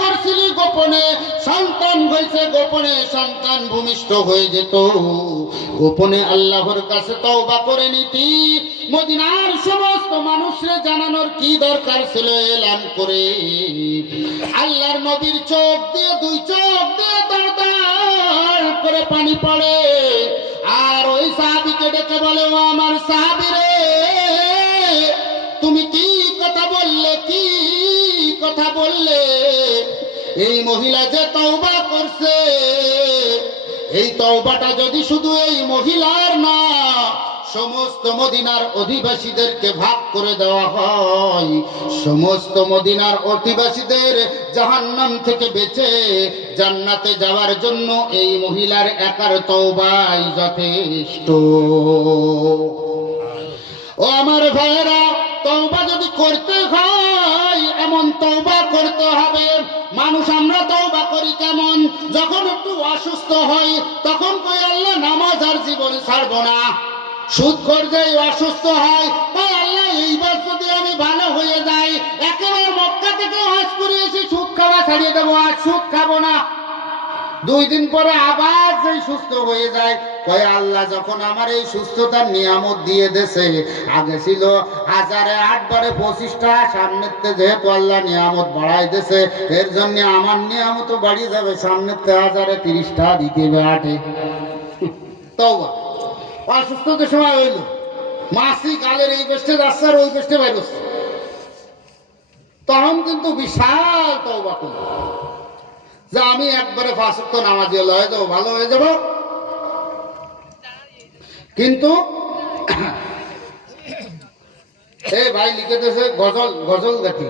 করছিলি গোপনে, সন্তান হয়েছে গোপনে, সন্তান ভূমিষ্ঠ হয়ে যেত গোপনে, আল্লাহর কাছে তওবা করে নিতি। মদিনার সমস্ত মানুষরে জানানোর কি দরকার ছিল এলান করে? আল্লাহর নবীর চোখ দিয়ে, দুই চোখ দিয়ে দরদর করে পানি পড়ে। আর ওই সাহাবীকে ডেকে বলে, ও আমার সাহাবী রে, তুমি কি কথা বললে, কি কথা বললে? এই মহিলা যে তওবা করছে, এই তওবাটা যদি শুধু এই মহিলার না, সমস্ত মদিনার অধিবাসীদেরকে ভাগ করে দেওয়া হয়, সমস্ত মদিনার অধিবাসীদের জাহান্নাম থেকে বেঁচে জান্নাতে যাওয়ার জন্য এই মহিলার একার তওবাই যথেষ্ট। ও আমার ভাইরা, তওবা যদি করতে হয় এমন তওবা করতে হবে। মানুষ আমরা তওবা করি কেমন? যখন একটু অসুস্থ হই তখন কই আল্লাহ নামাজ আর জীবনে ছাড়বো না। সুদখোর যে অসুস্থ হয়, কই আল্লাহ এইবার যদি আমি ভালো হয়ে যাই, একেবারে মক্কা থেকে হজ করে এসে সুদ খাওয়া ছাড়িয়ে দেবো, আর সুদ খাবো না। 2 দিন পরে আবার সেই সুস্থ হয়ে যায়, কয় আল্লাহ যখন আমার এই সুস্থতার নিয়ামত দিয়ে দেছে, আগে ছিল 1008 বারে 25টা, সামনেতে যেহেতু আল্লাহ নিয়ামত বাড়াই দেছে, এর জন্য আমার নিয়ামতও বাড়িয়ে যাবে, সামনেতে 1030টা দিতে হবে 8-এ। তওবা। অসুস্থতার সময় হইল, মাসিক গালের এই পেস্টে যাচ্ছে আর ওই পেস্টে বেরোচ্ছে, তখন কিন্তু বিশাল তওবা করল যে আমি একবারে 5 ওয়াক্ত নামাজি হয়ে যাবো, ভালো হয়ে যাব। কিন্তু এই ভাই লিখে দিয়েছে গজল, গজল গাতি